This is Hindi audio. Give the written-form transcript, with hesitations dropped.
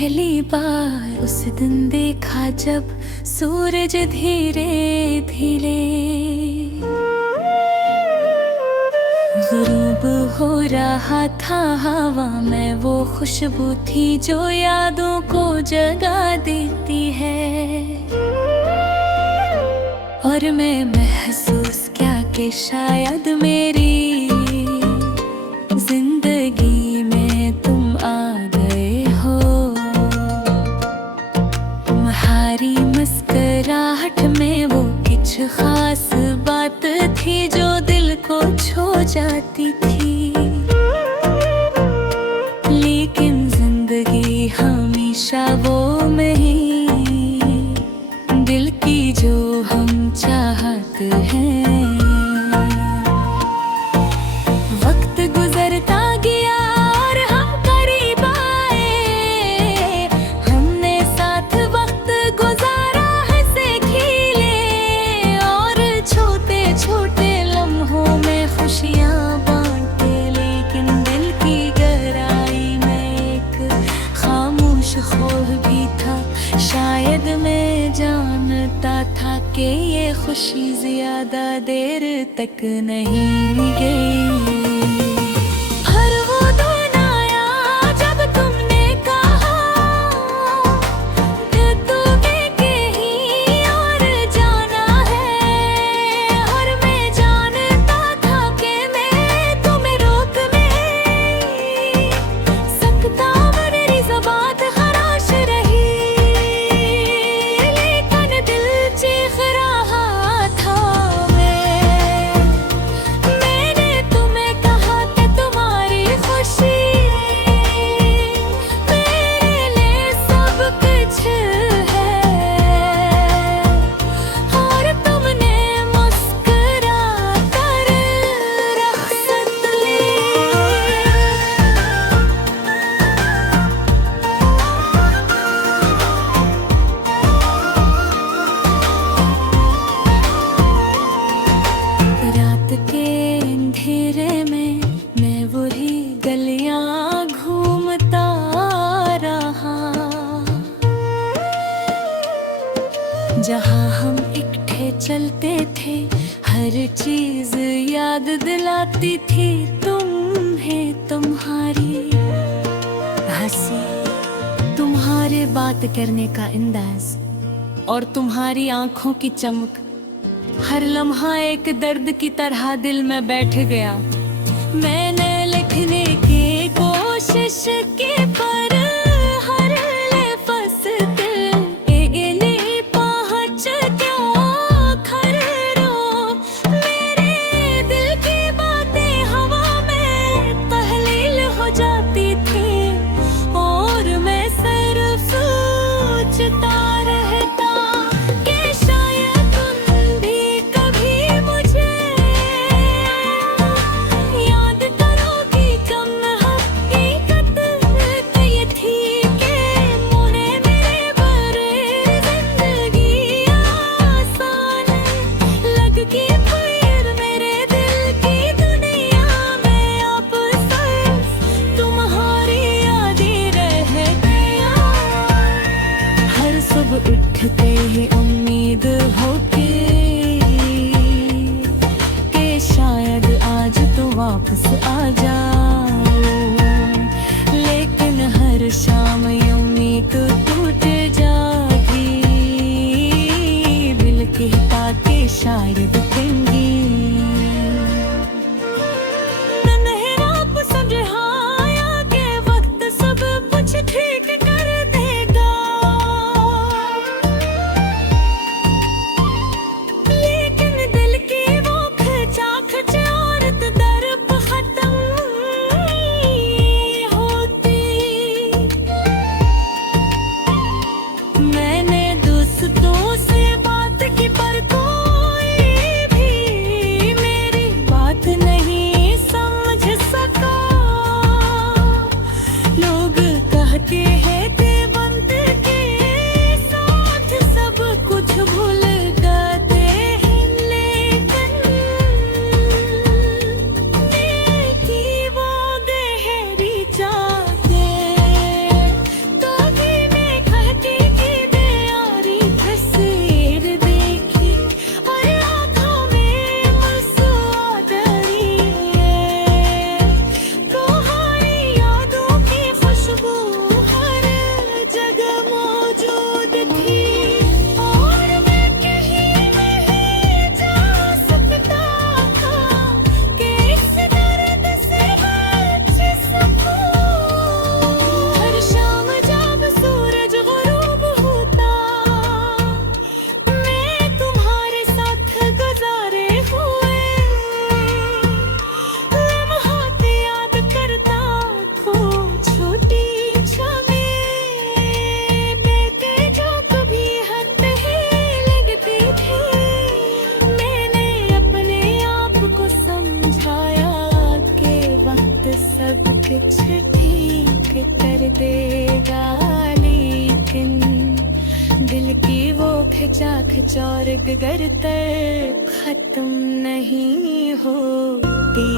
पहली बार उस दिन देखा जब सूरज धीरे धीरे गुरूब हो रहा था हवा में। वो खुशबू थी जो यादों को जगा देती है। और मैं महसूस क्या कि शायद मेरी जिंदगी में तुम आ गए हो। तुम्हारी मुस्कुराहट में वो कुछ खास बात थी जो दिल को छू जाती थी। लेकिन जिंदगी हमेशा वो नहीं, दिल की जो हम चाहते हैं। वक्त गुजरता गया और हम करीब आए। हमने साथ वक्त गुजारा, हंसे खेले और छोटे छोटे लम्हों में खुशियाँ बांटे। लेकिन दिल की गहराई में एक खामोश खौफ भी था। शायद मैं जानता था कि ये खुशी ज्यादा देर तक नहीं गई। हर वो दिन आया जब तुमने कहा कि तुम्हें कहीं और जाना है। और मैं जानता था कि मैं तुम्हें रोक नहीं सकता। मेरी ज़बान खराश रही, लेकिन दिल चीख रहा था। मैंने तुम्हें कहा कि तुम्हारी खुशी मेरे लिए सब कुछ है। और तुमने मुस्कुरा कर रुखसत ली। रात के अंधेरे में मैं वही गलियां घूमता रहा, जहां हम इकट्ठे चलते थे। हर चीज याद दिलाती थी तुम्हें, तुम्हारी हंसी, तुम्हारे बात करने का अंदाज और तुम्हारी आंखों की चमक। हर लम्हा एक दर्द की तरह दिल में बैठ गया। मैंने लिखने की कोशिश की पर हर लफ्ज़ दिल एले पहुंच क्यों खरो। मेरे दिल की बातें हवा में तहलील हो जाती थी और मैं सिर्फ सोचता रहता कि शायद तुम भी कभी मुझे याद करोगी। कम हकीकत ये थी कि मुझे मेरे बगैर जिंदगी आसान लगती। फिर मेरे दिल की दुनिया में अब सिर्फ तुम्हारी यादें रह गया। हर सुबह उठते ही उम्मीद होती कि शायद आज तो वापस आ जाओ। लेकिन हर शाम ये उम्मीद टूट जाती। दिल कहता कि शायद कहेंगी समझाया के वक्त सब कुछ ठीक कर देगा। लेकिन दिल की वो खचाखच और दर्द खत्म चाख चौर गगर तक खत्म नहीं होती।